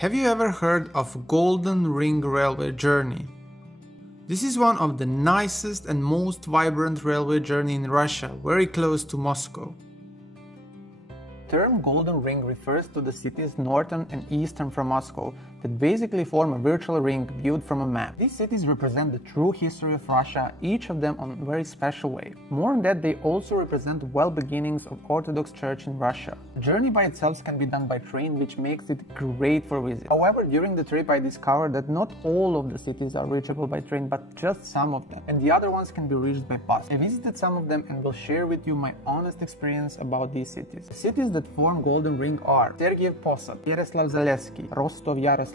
Have you ever heard of Golden Ring Railway Journey? This is one of the nicest and most vibrant railway journey in Russia, very close to Moscow. The term Golden Ring refers to the cities northern and eastern from Moscow that basically form a virtual ring viewed from a map. These cities represent the true history of Russia, each of them in a very special way. More than that, they also represent well beginnings of Orthodox Church in Russia. The journey by itself can be done by train, which makes it great for visit. However, during the trip I discovered that not all of the cities are reachable by train, but just some of them, and the other ones can be reached by bus. I visited some of them and will share with you my honest experience about these cities. The cities that form Golden Ring are Sergiev Posad, Pereslav-Zalesky, Rostov-Yaroslavsky,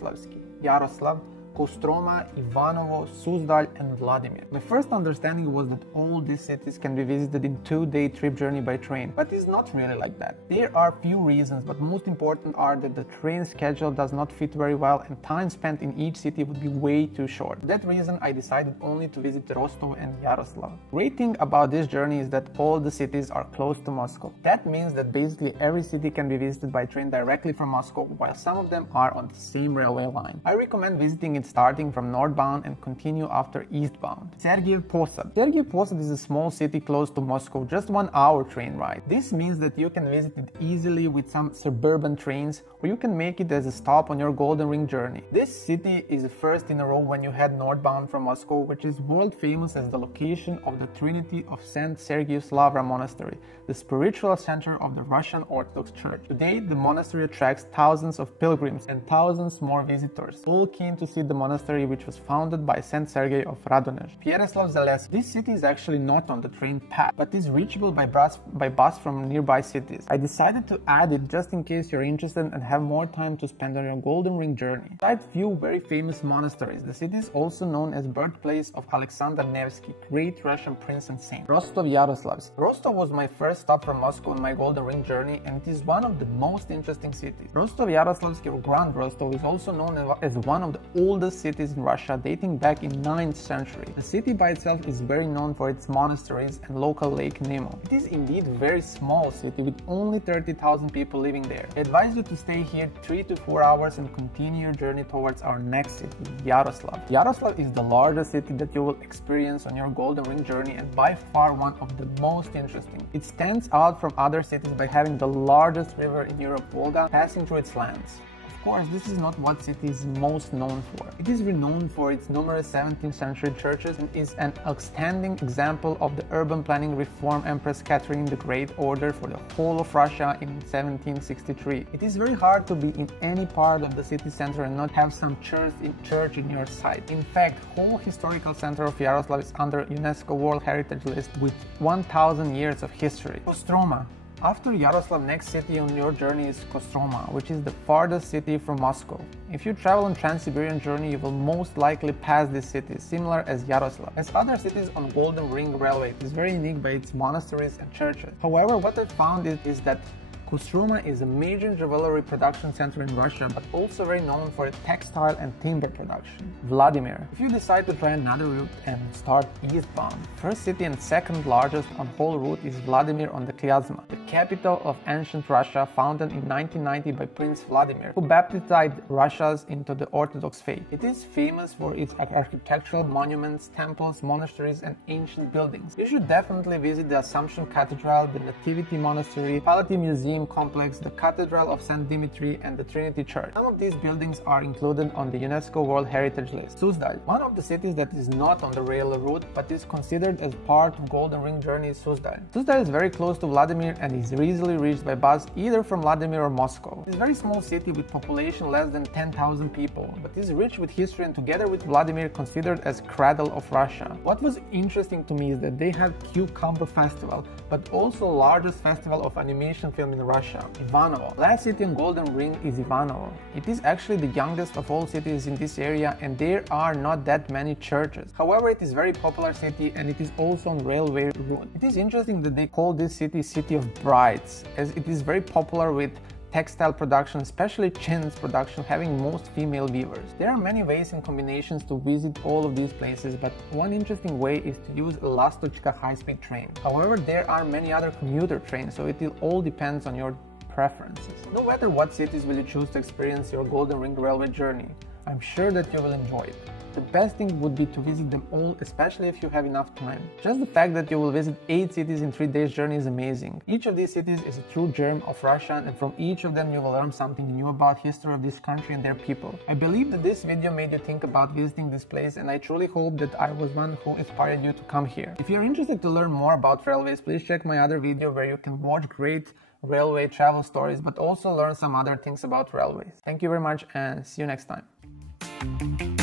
Yaroslav, Kostroma, Ivanovo, Suzdal and Vladimir. My first understanding was that all these cities can be visited in 2-day trip journey by train, but it's not really like that. There are few reasons, but most important are that the train schedule does not fit very well and time spent in each city would be way too short. For that reason, I decided only to visit Rostov and Yaroslav. Great thing about this journey is that all the cities are close to Moscow. That means that basically every city can be visited by train directly from Moscow, while some of them are on the same railway line. I recommend visiting it starting from northbound and continue after eastbound. Sergiev Posad. Sergiev Posad is a small city close to Moscow, just 1 hour train ride. This means that you can visit it easily with some suburban trains, or you can make it as a stop on your Golden Ring journey. This city is the first in a row when you head northbound from Moscow, which is world famous as the location of the Trinity of St. Sergius Lavra Monastery, the spiritual center of the Russian Orthodox Church. Today, the monastery attracts thousands of pilgrims and thousands more visitors, all keen to see the monastery, which was founded by Saint Sergei of Radonezh. Pereslav-Zalesky. This city is actually not on the train path, but is reachable by bus from nearby cities. I decided to add it just in case you're interested and have more time to spend on your Golden Ring journey. Besides few very famous monasteries, the city is also known as birthplace of Alexander Nevsky, great Russian prince and saint. Rostov-Yaroslavsky. Rostov was my first stop from Moscow on my Golden Ring journey, and it is one of the most interesting cities. Rostov-Yaroslavsky, or Grand Rostov, is also known as one of the oldest cities in Russia, dating back in 9th century. The city by itself is very known for its monasteries and local lake Nemo. It is indeed a very small city with only 30,000 people living there. I advise you to stay here 3 to 4 hours and continue your journey towards our next city, Yaroslav. Yaroslav is the largest city that you will experience on your Golden Ring journey and by far one of the most interesting. It stands out from other cities by having the largest river in Europe, Volga, passing through its lands. Of course, this is not what city is most known for. It is renowned for its numerous 17th century churches and is an outstanding example of the urban planning reform Empress Catherine the Great ordered for the whole of Russia in 1763. It is very hard to be in any part of the city center and not have some church in your sight. In fact, whole historical center of Yaroslav is under UNESCO World Heritage List with 1000 years of history. Kostroma. After Yaroslav, next city on your journey is Kostroma, which is the farthest city from Moscow. If you travel on Trans-Siberian journey, you will most likely pass this city, similar as Yaroslav. As other cities on Golden Ring Railway, it is very unique by its monasteries and churches. However, what I found is that Kostroma is a major jewelry production center in Russia, but also very known for its textile and timber production. Vladimir. If you decide to try another route and start eastbound, first city and second largest on whole route is Vladimir on the Klyazma, the capital of ancient Russia, founded in 1990 by Prince Vladimir, who baptized Russians into the Orthodox faith. It is famous for its architectural monuments, temples, monasteries, and ancient buildings. You should definitely visit the Assumption Cathedral, the Nativity Monastery, Palati Museum Complex, the Cathedral of St. Dimitri, and the Trinity Church. Some of these buildings are included on the UNESCO World Heritage List. Suzdal. One of the cities that is not on the rail route but is considered as part of Golden Ring journey is Suzdal. Suzdal is very close to Vladimir and is easily reached by bus either from Vladimir or Moscow. It is a very small city with population less than 10,000 people, but is rich with history and together with Vladimir considered as cradle of Russia. What was interesting to me is that they have Cucumber Festival, but also largest festival of animation film in Russia, Ivanovo. Last city on Golden Ring is Ivanovo. It is actually the youngest of all cities in this area and there are not that many churches. However, it is a very popular city and it is also on railway route. It is interesting that they call this city City of Brides, as it is very popular with textile production, especially chintz production, having most female weavers. There are many ways and combinations to visit all of these places, but one interesting way is to use a Lastochka high-speed train. However, there are many other commuter trains, so it all depends on your preferences. No matter what cities will you choose to experience your Golden Ring Railway journey, I'm sure that you will enjoy it. The best thing would be to visit them all, especially if you have enough time. Just the fact that you will visit 8 cities in 3 days journey is amazing. Each of these cities is a true gem of Russia, and from each of them you will learn something new about history of this country and their people. I believe that this video made you think about visiting this place, and I truly hope that I was one who inspired you to come here. If you're interested to learn more about railways, please check my other video where you can watch great railway travel stories, but also learn some other things about railways. Thank you very much and see you next time.